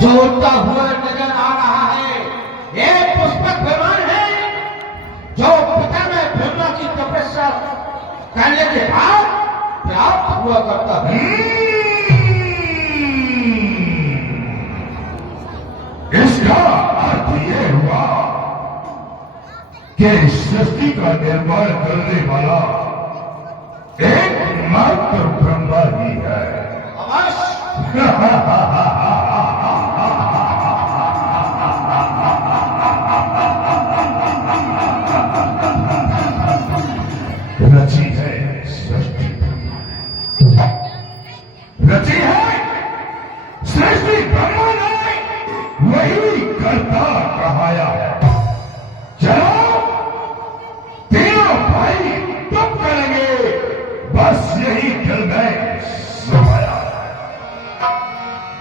जोड़ता हुआ नजर आ रहा है। ये पुष्पक विमान है जो पिता में ब्रह्मा की तपस्या करने के बाद प्राप्त हुआ करता है। इसका अर्थ ये हुआ कि सृष्टि का निर्माण करने वाला एकमात्र ब्रह्मा ही है। रची है सृष्टि, रची है सृष्टि ब्रह्मा ने, वही करता कहाया है। चलो तीनों भाई तब करेंगे, बस यही दिल में समाया।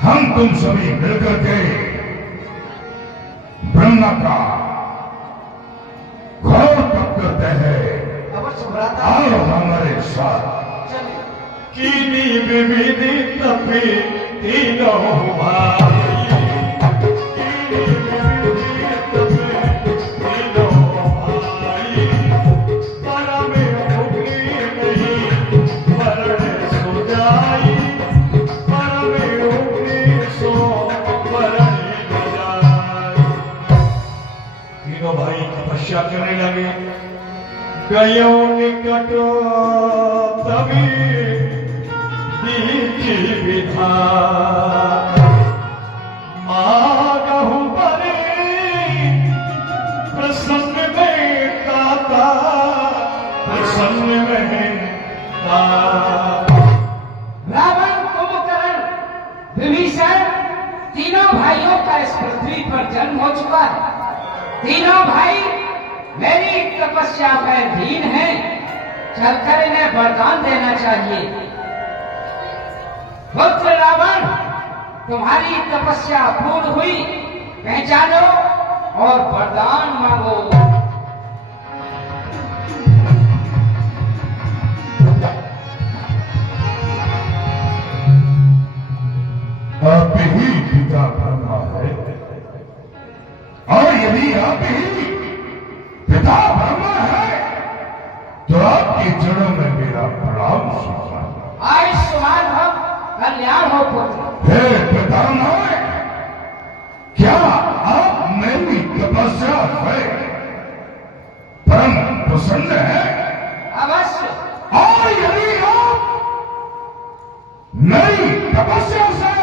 हम तुम सभी मिलकर के ब्रह्मा का घोर तप करते हैं। आओ हमारे साथ। कीनी विविधि तपे तीनों भाई, कीनी विविधि तपे तीनों भाई, परम अग्नि नहीं वरण सो जाई, परम अग्नि सो वरण न जाई। तीनों भाई तपस्या करने लगे। गयो निकट तभी दीखी विधान, मागहु बरे प्रसन्न में ताता, प्रसन्न में ताता। रावण, कुंभकर्ण, विभीषण तीनों भाइयों का इस पृथ्वी पर जन्म हो चुका है। तीनों भाई मेरी तपस्या में अधीन है। चलकर इन्हें वरदान देना चाहिए। पुत्र रावण, तुम्हारी तपस्या पूर्ण हुई, पहचानो और वरदान मांगो। आप ही पिता ब्रह्मा है, और यदि आप ही पिता ब्रह्मा है तो आपकी जड़ों में मेरा प्रणाम स्वीकार। आयुष्मान भव, कल्याण हो पुत्र। हे पितामह, क्या आप मेरी तपस्या से परम प्रसन्न है? अवश्य। और यदि आप मेरी तपस्या से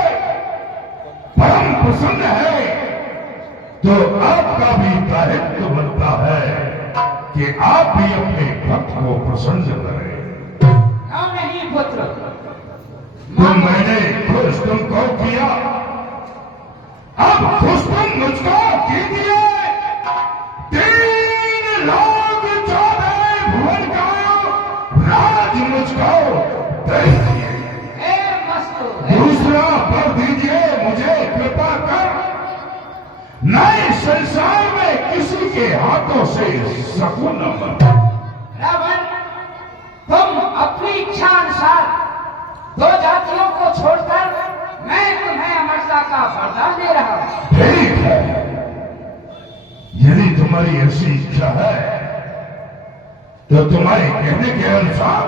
परम प्रसन्न है तो आपका भी दायित्व बनता है कि आप भी अपने भक्त को प्रसन्न करें। क्यों नहीं पुत्र? तो मैंने खुश तुमको किया, अब खुश तुम मुझको कीजिए। 3 लोग 14 भुवन का राज मुझको दीजिए। दूसरा वर दीजिए मुझे कृपा कर, नए संसार में किसी के हाथों से शकुन न बने। रावण, तुम अपनी इच्छा अनुसार 2 जातियों को छोड़कर मैं तुम्हें अमरता का वरदान दे रहा हूं। ठीक है, यदि तुम्हारी ऐसी इच्छा है तो तुम्हारे कहने के अनुसार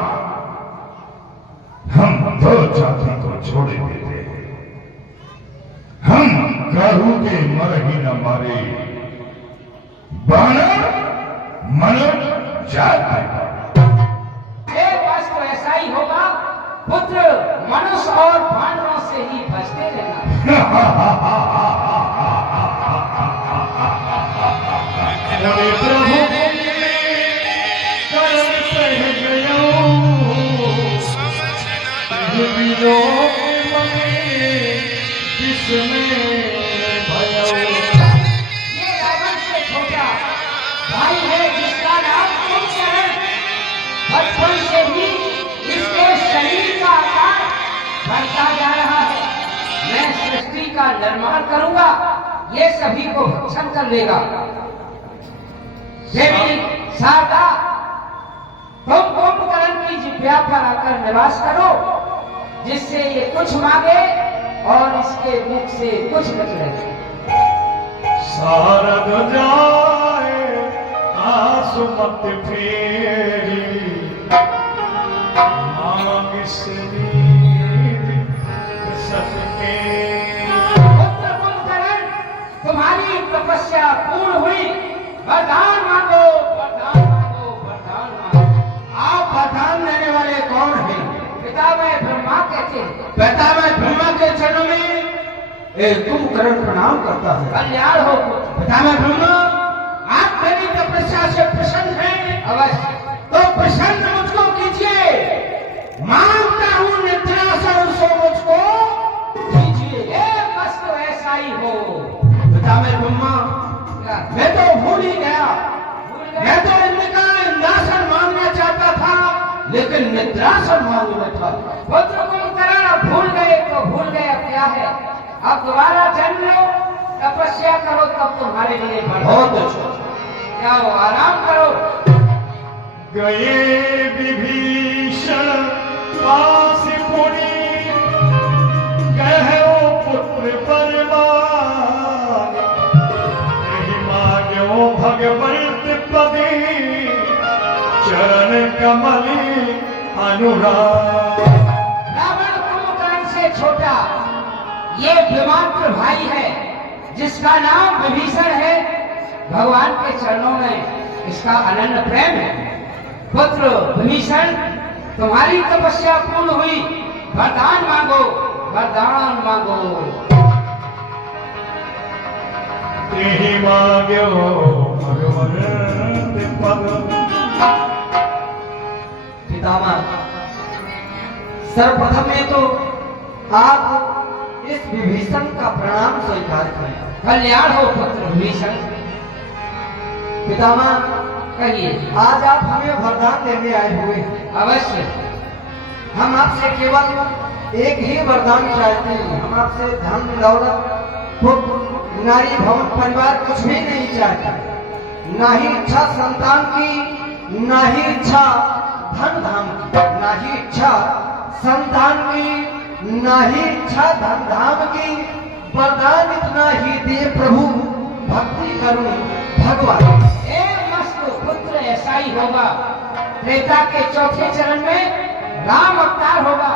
हम 2 जाति को छोड़े देते हैं। हम काहू के मर ही न मारे, बानर मनुष्य जाति। एक बस तो ऐसा ही होगा पुत्र, मनुष्य और बानरों से ही बचते रहना। अरे प्रभु करण सह गयो, बिलो मने किसमें भयो। ये रावण से छोटा भाई है जिसका नाम कुंभकर्ण। बचपन से ही इसके शरीर का आकार बढ़ता जा रहा है। मैं सृष्टि का निर्माण करूंगा, ये सभी को भक्षण कर लेगा। देवी शारदा, तुम कुंभकर्ण की जिह्वा पर आकर निवास करो, जिससे ये कुछ मांगे और इसके मुख से कुछ न निकले। शारद जाए आंसू मत फेरी, मांग शरीर सतके। पुत्र कुंभकर्ण, तुम्हारी तपस्या पूर्ण हुई, वरदान मांगो, वरदान मांगो, वरदान मांगो। आप वरदान देने वाले कौन हैं? पितामह ब्रह्मा कहते हैं। पितामह ब्रह्मा के चरणों में कुंभकर्ण प्रणाम करता है। कल्याण हो पुत्र। पितामह ब्रह्मा, आप मेरी तपस्या से प्रसन्न हैं? अवश्य। तो प्रसन्न मुझको कीजिए, मांगता हूँ निद्रासन सो मुझको दीजिए। ये मस्त ऐसा ही हो। पितामह ब्रह्मा, क्या? मैं तो भूल ही गया, भूल गए? मैं तो इनका इंद्रासन मांगना चाहता था, लेकिन निद्रासन मांगना था। पुत्र कुंभकर्ण, भूल गए तो भूल गए, अब क्या है? अब दोबारा जन्म लो, तपस्या करो, तब तुम्हारे लिए बहुत अच्छा। जाओ आराम करो। गए विभीषण पास पुनि, कहो पुत्र परमान, नहीं मांगो भगवत पदे, चरण कमल अनुराग। रावण कुंभकर्ण से छोटा ये विमात्र भाई है, जिसका नाम विभीषण है। भगवान के चरणों में इसका अनन्य प्रेम है। पुत्र विभीषण, तुम्हारी तपस्या पूर्ण हुई, वरदान मांगो, वरदान मांगो। तेहि मांगो भगवत पद। पितामह, सर्वप्रथम में तो आप इस विभीषण का प्रणाम स्वीकार करें। कल्याण हो पुत्र विभीषण। पितामह, कहिए। आज आप हमें वरदान देने आए हुए हैं। अवश्य। हम आपसे केवल एक ही वरदान चाहते हैं। हम आपसे धन दौलत पुत्र नारी भवन परिवार कुछ भी नहीं चाहते। ना ही इच्छा संतान की, ना ही इच्छा धन धाम की, ना ही इच्छा संतान की, ना ही इच्छा धन धाम की। वरदान इतना ही दे प्रभु, भक्ति करूं भगवान। ए मस्त पुत्र, ऐसा ही होगा। त्रेता के चौथे चरण में राम अवतार होगा,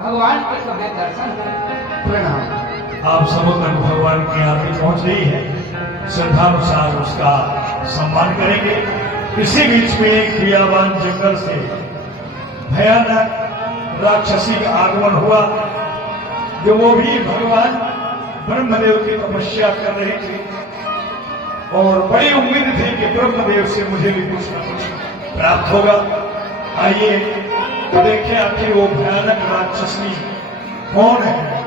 भगवान के तुम्हें दर्शन होंगे। प्रणाम। आप समुद्र भगवान की आरती पहुंच गई है, श्रद्धानुसार उसका सम्मान करेंगे। इसी बीच में एक बियाबान जंगल से भयानक राक्षसी का आगमन हुआ, जो वो भी भगवान ब्रह्मदेव की तपस्या कर रहे थे और बड़ी उम्मीद थी कि ब्रह्मदेव से मुझे भी कुछ न कुछ प्राप्त होगा। आइए देखें आखिर वो भयानक राक्षसी कौन है।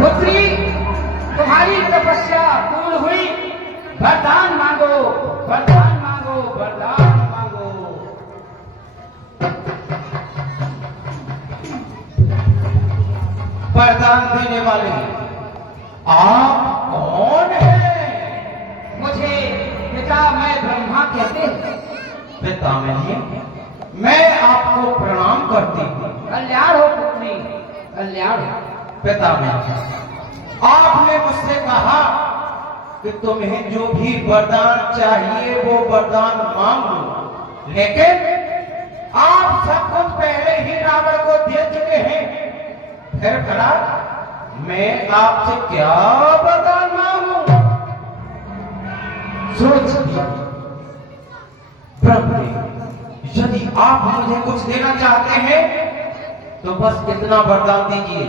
पुत्री, तुम्हारी तपस्या पूर्ण हुई, वरदान मांगो, वरदान मांगो, वरदान मांगो। वरदान देने वाले आप कौन हैं? मुझे पिता मैं ब्रह्मा कहते हैं। पितामह जी, मैं आपको प्रणाम करती हूँ। कल्याण हो पुत्री, कल्याण हो। पितामह, आपने मुझसे कहा कि तुम्हें जो भी वरदान चाहिए वो वरदान मांग लो, लेकिन आप सब कुछ पहले ही रावण को दे चुके हैं। फिर भला मैं आपसे क्या वरदान मांगू? सोच ब्रह्मदेव, यदि आप मुझे कुछ देना चाहते हैं तो बस इतना वरदान दीजिए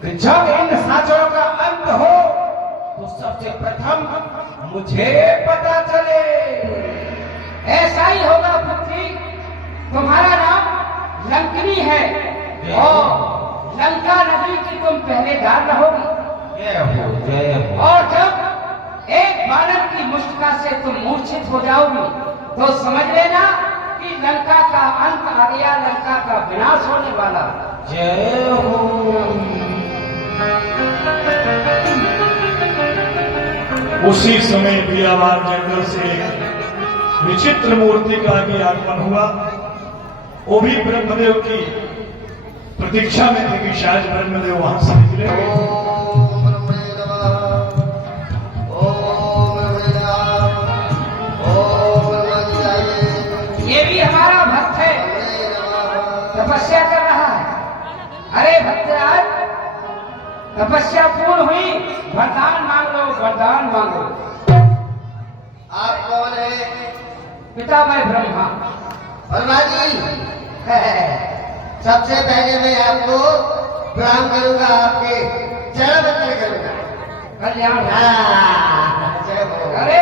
कि जब इन साचों का अंत हो तो सबसे प्रथम मुझे पता चले। ऐसा ही होगा पुत्री। तुम्हारा नाम लंकिनी है और लंका नगरी की तुम पहरेदार रहोगी। जय हो, जय हो। और जब एक बालक की मुष्टिका से तुम मूर्छित हो जाओगी तो समझ लेना कि लंका का अंत आ गया, लंका का विनाश होने वाला। जय हो। उसी समय बियाबान जंगल से विचित्र मूर्ति का भी आगमन हुआ। वो भी ब्रह्मदेव की प्रतीक्षा में थे कि शायद ब्रह्मदेव वहां से निकले। ये भी हमारा भक्त है, तपस्या कर रहा है। अरे भक्तराज, तपस्या पूर्ण हुई, वरदान मांग लो, वरदान मांगो। आप कौन है? पिता मैं ब्रह्मा। ब्रह्मा जी, सबसे पहले मैं आपको प्रणाम करूंगा, आपके चरण वंदन करूंगा। कल्याण। जय हो। अरे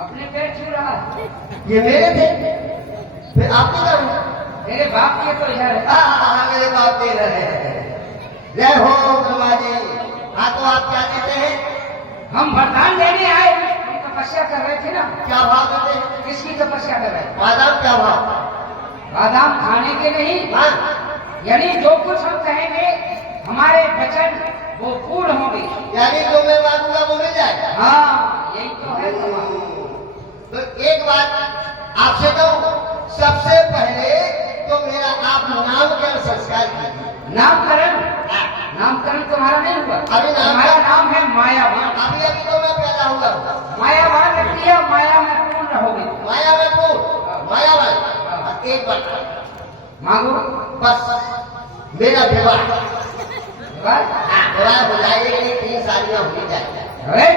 अपने पैर छू रहा है। ये मेरे थे, फिर आपके करूँ? मेरे बाप के तो इधर है। मेरे बाप के इधर है। जय हो ब्रह्मा जी। हाँ, तो आप क्या कहते हैं? हम वरदान देने आए हैं। हम तपस्या कर रहे थे ना। क्या भाव देते हैं? किसकी तपस्या कर रहे हैं? बादाम क्या भाव? बादाम खाने के नहीं, हाँ, यानी जो कुछ हम कहेंगे हमारे वचन वो पूर्ण होंगे। यानी जो मैं मांगूंगा वो मिल जाएगा। हाँ, यही तो है तुम्हारा। तो एक बात आपसे कहूँ, सबसे पहले तो मेरा आप नामकरण संस्कार कीजिए। नामकरण? नामकरण तुम्हारा नहीं हुआ। अभी नाम- हमारा नाम है मायावान। अभी अभी तो मैं पैदा हुआ हूँ। मायावान रख दिया, माया में पूर्ण रहोगे। माया में पूर्ण, मायावान। एक बात मांगो। बस, मेरा विवाह बस। विवाह हो जाएगा, 3 शादियां हो जाएगी। अरे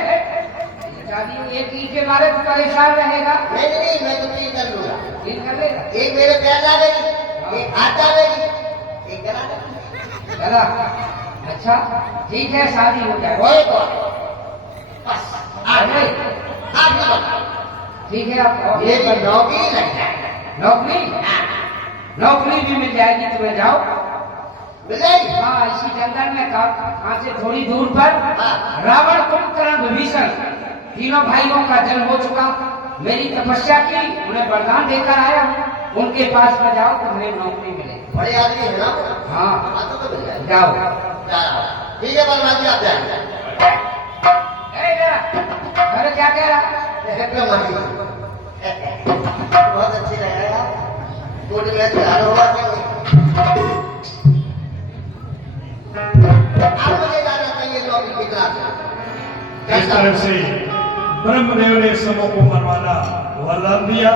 शादी एक ही के मारे तो परेशान रहेगा। नहीं नहीं, मैं तो 3 कर लूंगा। दिन कर लेगा। एक मेरे पैर डालेगी, एक हाथ डालेगी, एक गला डालेगी। चला, अच्छा ठीक है, शादी हो जाए। एक और बस, आगे आगे बढ़ो। ठीक है, आप ये नौकरी लग जाए। नौकरी? नौकरी भी मिल जाएगी तुम्हें, जाओ। मिल जाएगी? हाँ, इसी जंगल में कहाँ से थोड़ी दूर पर हाँ। रावण, कुंभकर्ण, विभीषण तीनों भाइयों का जन्म हो चुका। मेरी तपस्या की, उन्हें वरदान देकर आया हूँ। उनके पास में जाओ, तुम्हें नौकरी मिलेगी। बड़े आदमी है ना? हाँ, तो मिल जाएगी। जाओ। ठीक है बलवान जी, आप जाएंगे। अरे क्या कह रहा? बहुत अच्छी लग रहा है। कोर्ट में तैयार होगा आप मुझे जाना चाहिए नौकरी की क्लास। इस तरह से ब्रह्मदेव ने सबों को मनवाना वरदान दिया।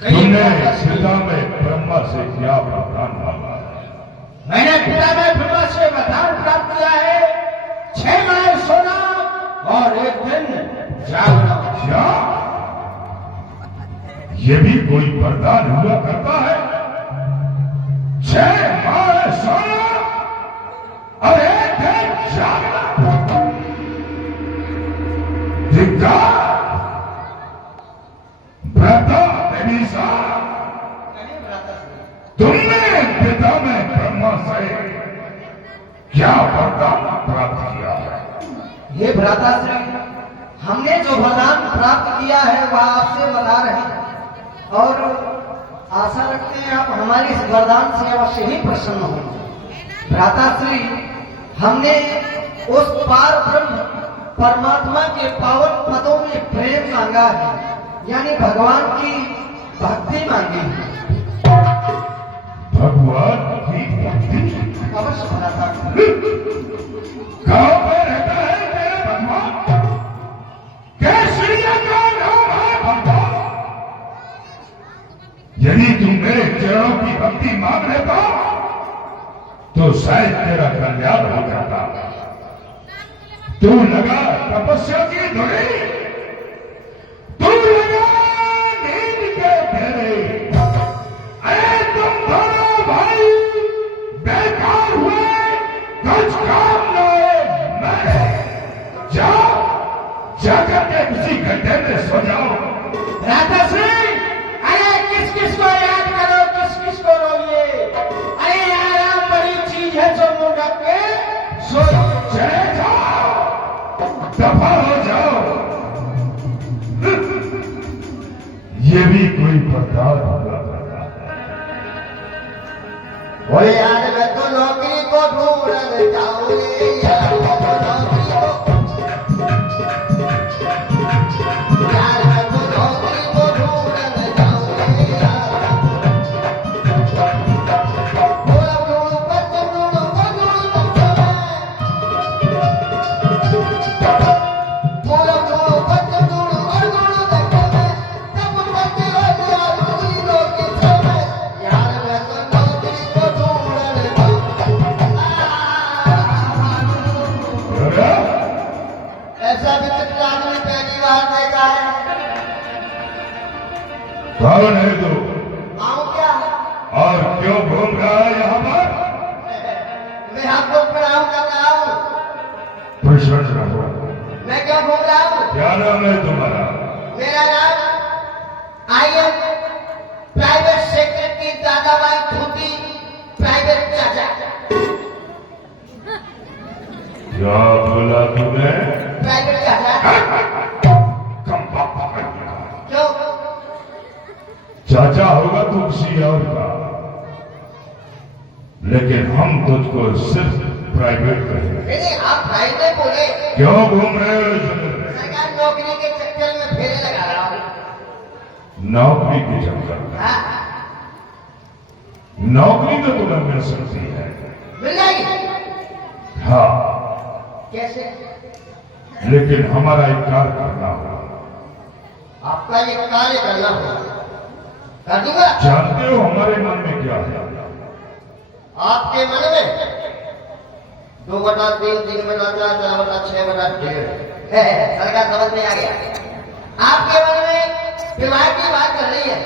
तुमने पिता में ब्रह्मा से क्या वरदान मांगा? मैंने पिता में ब्रह्मा से वरदान प्राप्त किया है, 6 माह सोना और 1 दिन जागना। क्या ये भी कोई वरदान हुआ करता है? 6 माह सोना और 1 दिन जागना? धिक्कार! भ्राता विभीषण, तुमने पिता में ब्रह्मा से क्या वरदान प्राप्त किया है? हे भ्राताश्री, हमने जो वरदान प्राप्त किया है वह आपसे बता रहे हैं और आशा रखते हैं आप हमारे इस वरदान से अवश्य ही प्रसन्न होंगे। भ्राताश्री, हमने उस पार ब्रह्म परमात्मा के पावन पदों में प्रेम मांगा है, यानी भगवान की भक्ति मांगी है। भगवान की भक्ति? अवश्य भ्राता। गांव में रहता है मेरा भगवान? केसरिया का नाम है भगवान। यदि तुम मेरे चरणों की भक्ति मांग लेता तो शायद तेरा कल्याण हो जाता। तू लगा तपस्या की धुरी, तू लगा नींद के घेरे। अरे तुम दोनों भाई बेकार हुए, कुछ काम न मैं जाओ, जाकर के किसी गड्ढे में सो जाओ। भ्राताश्री, अरे किस किस को याद करो, किस किस को रोइए। अरे आराम बड़ी चीज है जो मुंह ढक के दफा हो जाओ। ये भी कोई बर्दाश्त हुआ करता है। ओ यार मैं तो नौकरी को ढूंढने जाऊं रे यार, मैं तो नौकरी को, यार मैं तो नौकरी को ढूंढने जाऊं रे यार। बोला ढूंढ पर ढूंढ पर ढूंढ बोला ढूंढ पर ढूंढ और ढूंढ देखो मैं तब करते हो यार पूरी नौकरी से मैं, यार मैं तो नौकरी को ढूंढने अरे, ऐसा भी तो आदमी पहली बार देखा है। कौन है तू आऊं क्या? और क्यों घूम रहा है यहाँ पर? मैं आपको प्रणाम कर रहा हूँ। प्रसन्न रहो। मैं क्यों घूम रहा हूँ? क्या नाम है तुम्हारा? मेरा नाम IM प्राइवेट सेक्रेटरी दादाबाई धूती प्राइवेट चाचा। क्या बोला तूने? प्राइवेट चाचा कम बापा करेगा। क्यों? चाचा होगा तू किसी और का, लेकिन हम तुझको सिर्फ प्राइवेट कहेंगे। नहीं आप प्राइवेट बोले। क्यों घूम रहे हो इस जगह में? सरकार नौकरी के चक्कर में फेरे लगा रहा हूँ। नौकरी के चक्कर में? हाँ, नौकरी तो तुम्हें मिल सकती है। मिल जाएगी। हाँ, कैसे? लेकिन हमारा एक कार्य करना होगा। आपका ये कार्य करना होगा, कर दूंगा। जानते हो हमारे मन में क्या है? आपके मन में 2/3, 3/4, 4/6/1.5 सरकार समझ में आ गया। आपके मन में विवाह की बात कर रही है।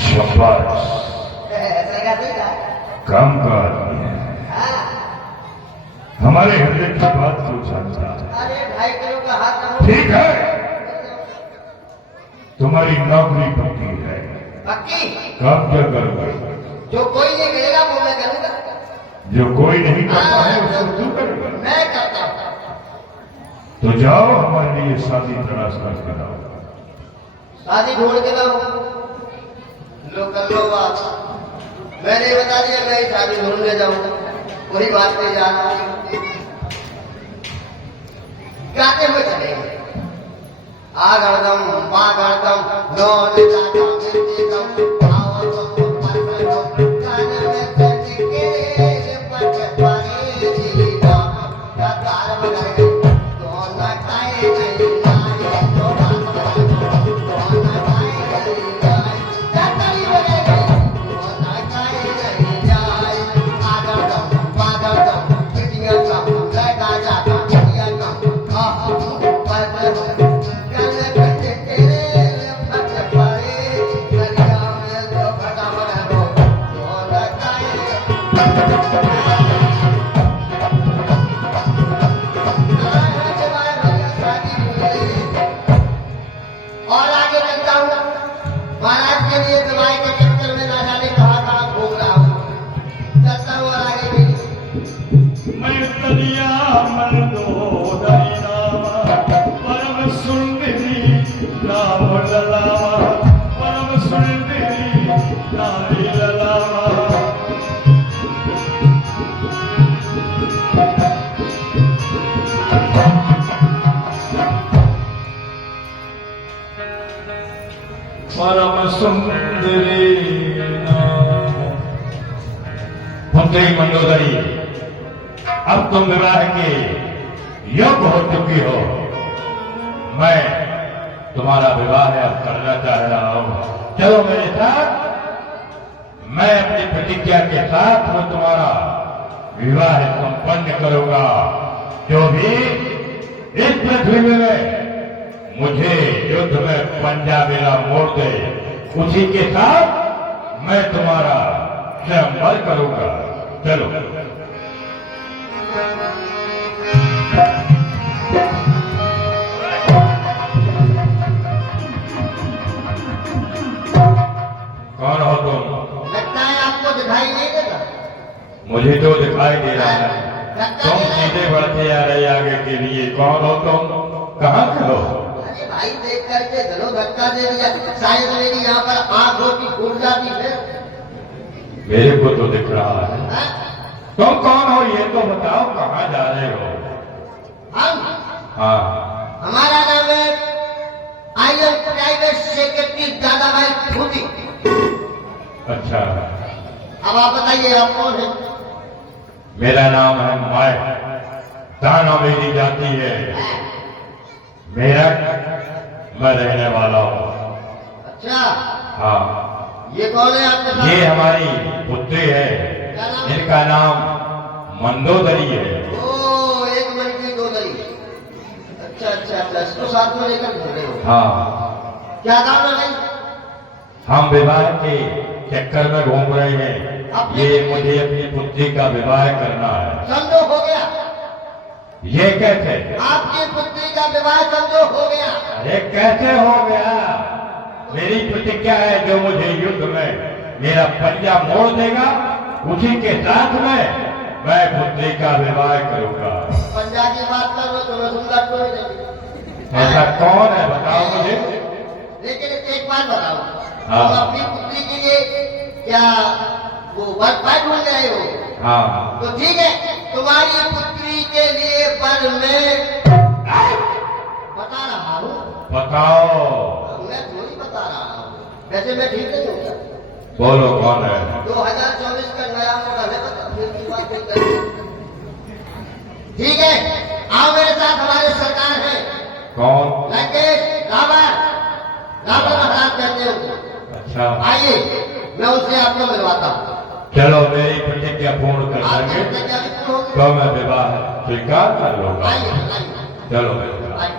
शाबाश, सरकार सही कहा। काम का आदमी है। हाँ, हमारे हृदय की बात को जानता है। अरे 2.5 किलो का हाथ ना हो। ठीक है, तुम्हारी नौकरी पक्की है। पक्की? काम क्या करोगे? जो कोई नहीं करेगा वो मैं करूंगा। जो कोई नहीं करता है उसको तू करेगा। मैं करता हूँ। तो जाओ हमारे लिए शादी तलाश करके लाओ। शादी ढूंढ के लाओ। लो कर लो बात। मैंने बता दिया मैं ही शादी ढूंढने जाऊंगा। वही बात पे जाना गाते हुए चलेंगे। आ गड़दम बा गड़दम नो चाचा मिलते दम आओ तो पर गाने में सज के पट पाए जीवा का तार बनाए तो ना खाए नहीं लाए तो ना खाए नहीं लाए चटनी बनाए तो ना खाए नहीं जाए। आ गड़दम बा गड़दम पिटिया का लगा जाता पिटिया का पर और आगे चलता हूँ। महाराज के लिए दवाई के चक्कर में ना जाने कहाँ घूम रहा हूँ। चलता हूँ और आगे भी। मैं तलिया मर्दो दरिनामा परम सुंदरी राम ललामा परम सुंदरी नारी ललामा। परम सुंदरी पुत्री मंडोदरी, अब तुम विवाह के योग्य हो चुकी हो। मैं तुम्हारा विवाह अब करना चाह रहा हूं। चलो मेरे साथ। मैं अपनी प्रतिज्ञा के साथ वो तुम्हारा विवाह संपन्न करूंगा। जो भी इस पृथ्वी में मुझे युद्ध में पंजा मेला मोड़ दे, उसी के साथ मैं तुम्हारा स्वयंवर करूंगा। चलो। कौन हो दिखाई नहीं देता? मुझे तो दिखाई दे रहा है। तुम सीधे बढ़ते आ रहे आगे के लिए। कौन हो तुम? कहाँ के हो? अरे भाई देख करके गलो धक्का दे दिया, शायद मेरी यहाँ पर आंख होती फूट जाती है। मेरे को तो दिख रहा है। हाँ? तुम कौन हो ये तो बताओ, कहाँ जा रहे हो? हम हाँ, हमारा नाम है आईएम प्राइवेट सेक्रेटरी दादा भाई फूटी। अच्छा। अब आप बताइए आप कौन है? मेरा नाम है मैं, दाना मेरी जाति है। मेरा मैं रहने वाला हूँ। अच्छा, हाँ, ये कौन है आपके साथ? ये हमारी पुत्री है, इनका नाम मंदोदरी है। ओ, एक मन की दो दरी। अच्छा अच्छा अच्छा, इसको साथ में लेकर घूम रहे हो? हाँ, क्या काम है भाई? हम विवाह के चक्कर में घूम रहे हैं। ये मुझे अपनी पुत्री का विवाह करना है। समझो हो गया, ये कैसे? आपकी पुत्री का विवाह समझो हो गया। अरे कैसे हो गया? मेरी प्रतिज्ञा है जो मुझे युद्ध में मेरा पंजा मोड़ देगा, उसी के साथ में मैं पुत्री का विवाह करूंगा। पंजाब की बात कर लो तो मैं सुंदर तो ही नहीं। ऐसा कौन है बताओ मुझे। लेकिन एक बात बताओ, हाँ। तुम अपनी पुत्री के लिए क्या वो वर ढूंढ रहे हो? हाँ, तो ठीक है, तुम्हारी पुत्री के लिए पर मैं बता रहा हूँ। बताओ। मैं थोड़ी बता रहा हूँ, वैसे मैं ठीक नहीं हूँ क्या? बोलो कौन है? 2024 का नया मॉडल है, बता फिर की बात नहीं करनी। ठीक है, आओ मेरे साथ, हमारे सरकार है। कौन? लंकेश रावण, रावण महाराज कहते हो। अच्छा, आइए, मैं उससे आपको मिलवाता हूँ। चलो मेरी प्रतिज्ञा पूर्ण कर आपकी देंगे प्रतिज्ञा भी पूर्ण होगी। तो मैं विवाह स्वीकार कर लूंगा। आइए आइए चलो मेरे साथ। आइए।